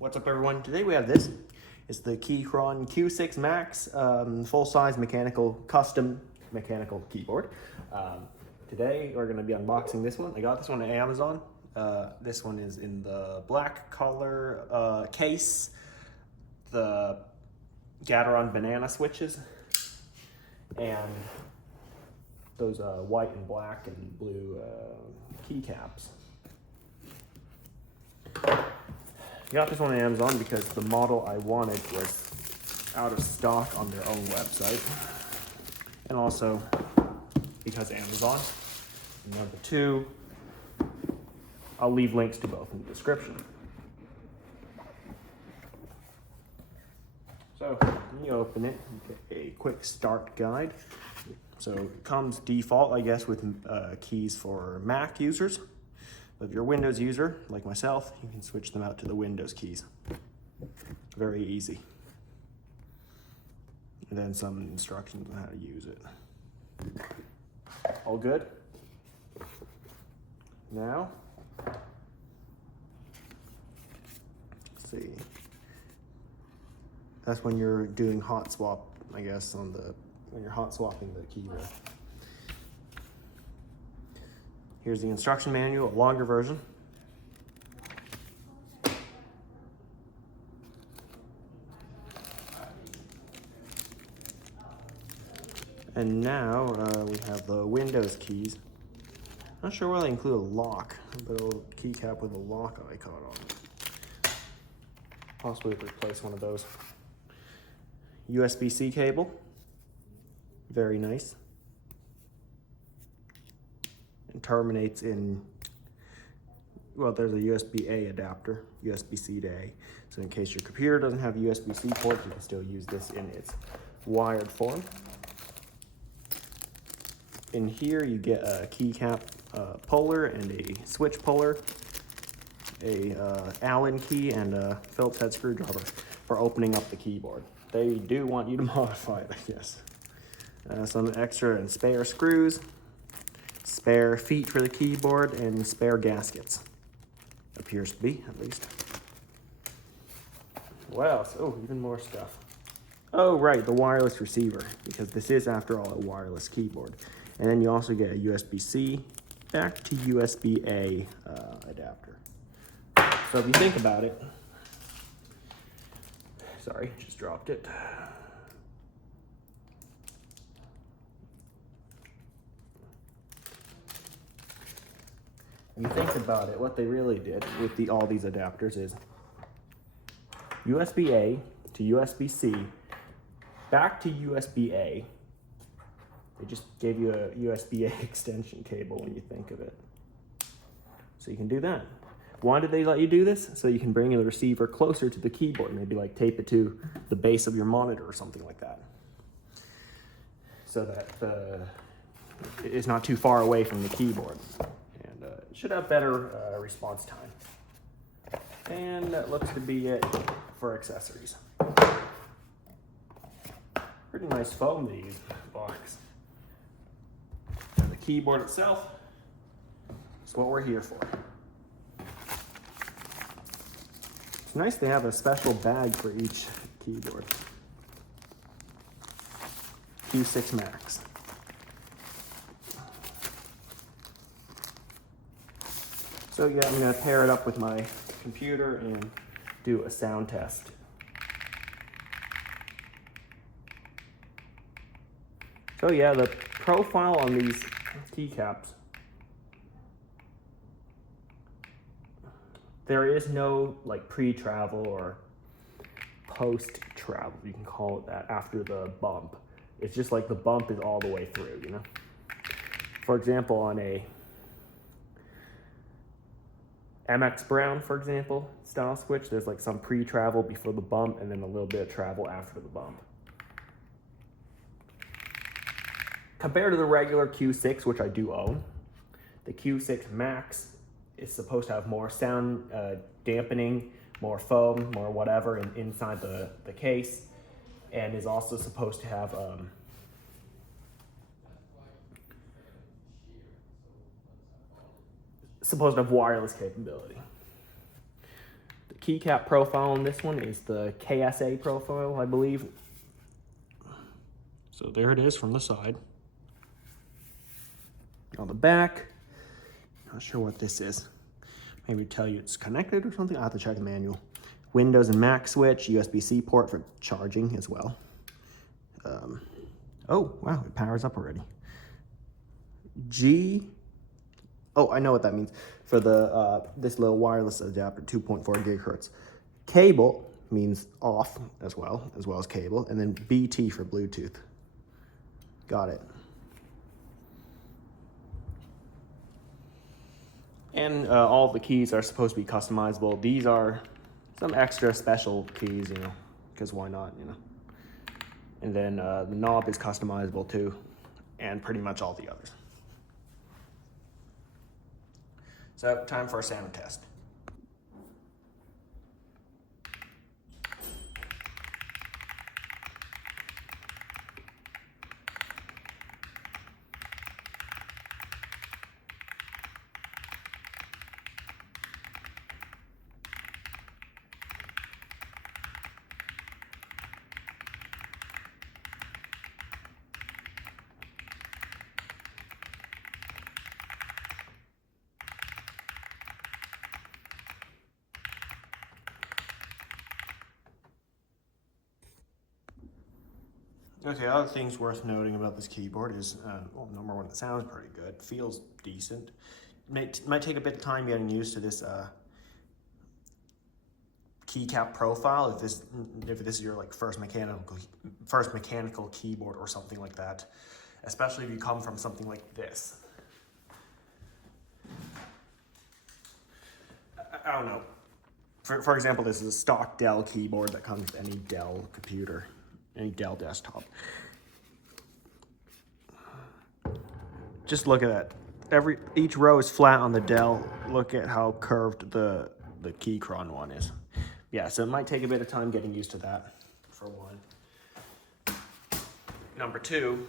What's up, everyone? Today we have this. It's the Keychron Q6 Max full-size custom mechanical keyboard. Today we're going to be unboxing this one. I got this one at Amazon. This one is in the black color case. The Keychron banana switches and those white and black and blue keycaps. I got this one on Amazon because the model I wanted was out of stock on their own website, and also because Amazon. And number two, I'll leave links to both in the description. So when you open it, you get a quick start guide. So it comes default, I guess, with keys for Mac users. But if you're a Windows user, like myself, you can switch them out to the Windows keys. Very easy. And then some instructions on how to use it. All good? Now, let's see. That's when you're doing hot swap, I guess, when you're hot swapping the keyboard. Here's the instruction manual, a longer version. And now we have the Windows keys. Not sure why they include a lock, but a little keycap with a lock icon on it. Possibly replace one of those. USB-C cable, very nice. And terminates in, well, there's a USB-A adapter, USB-C to A. So in case your computer doesn't have a USB-C port, you can still use this in its wired form. In here you get a keycap puller and a switch puller, a Allen key, and a Phillips head screwdriver for opening up the keyboard. They do want you to modify it, I guess. Some extra and spare screws, spare feet for the keyboard, and spare gaskets. Appears to be, at least. What else? Oh, even more stuff. Oh, right, the wireless receiver, because this is, after all, a wireless keyboard. And then you also get a USB-C back to USB-A adapter. So if you think about it, sorry, just dropped it. You think about it, what they really did with all these adapters is USB-A to USB-C, back to USB-A. They just gave you a USB-A extension cable when you think of it. So you can do that. Why did they let you do this? So you can bring the receiver closer to the keyboard, maybe like tape it to the base of your monitor or something like that. So that it's not too far away from the keyboard. It should have better response time. And that looks to be it for accessories. Pretty nice foam to use box. And the keyboard itself is what we're here for. It's nice to have a special bag for each keyboard. Q6 Max. So yeah, I'm gonna pair it up with my computer and do a sound test. So yeah, the profile on these keycaps, there is no like pre-travel or post-travel, you can call it that, after the bump. It's just like the bump is all the way through, you know? For example, on a MX Brown, for example, style switch, there's like some pre-travel before the bump and then a little bit of travel after the bump. Compared to the regular Q6, which I do own, the Q6 Max is supposed to have more sound dampening, more foam, more whatever inside the case, and is also supposed to have wireless capability. The keycap profile on this one is the KSA profile, I believe. So there it is from the side. On the back, not sure what this is. Maybe tell you it's connected or something. I'll have to check the manual. Windows and Mac switch, USB-C port for charging as well. Oh, wow, it powers up already. Oh, I know what that means. For the this little wireless adapter, 2.4 gigahertz. Cable means off as well as cable, and then BT for Bluetooth. Got it. And all the keys are supposed to be customizable. These are some extra special keys, you know, because why not, you know. And then the knob is customizable too, and pretty much all the others. So time for a sound test. Okay, other things worth noting about this keyboard is, well, number one, it sounds pretty good, feels decent. Might take a bit of time getting used to this keycap profile if this is your like first mechanical keyboard or something like that, especially if you come from something like this. I don't know. For example, this is a stock Dell keyboard that comes with any Dell computer. Any Dell desktop. Just look at that. Each row is flat on the Dell. Look at how curved the Keychron one is. Yeah, so it might take a bit of time getting used to that, for one. Number two,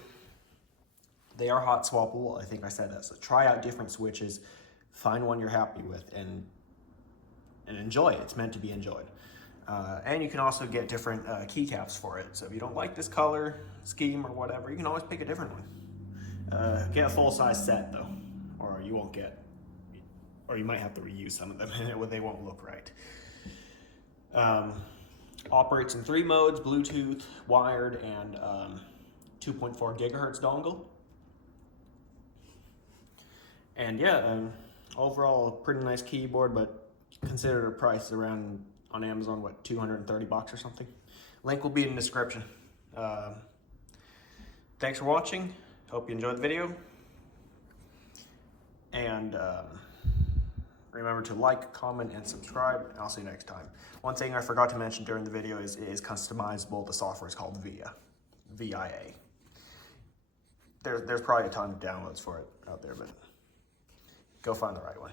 they are hot swappable. I think I said that. So try out different switches, find one you're happy with, and enjoy it. It's meant to be enjoyed. And you can also get different keycaps for it. So if you don't like this color scheme or whatever, you can always pick a different one. Get a full-size set though, or you won't get, or you might have to reuse some of them and they won't look right. Operates in 3 modes, Bluetooth, wired, and 2.4 gigahertz dongle. And yeah, overall a pretty nice keyboard, but consider the price around on Amazon, what, 230 bucks or something. Link will be in the description. Thanks for watching. Hope you enjoyed the video. And remember to like, comment, and subscribe. I'll see you next time. One thing I forgot to mention during the video is it is customizable. The software is called VIA. There's probably a ton of downloads for it out there, but go find the right one.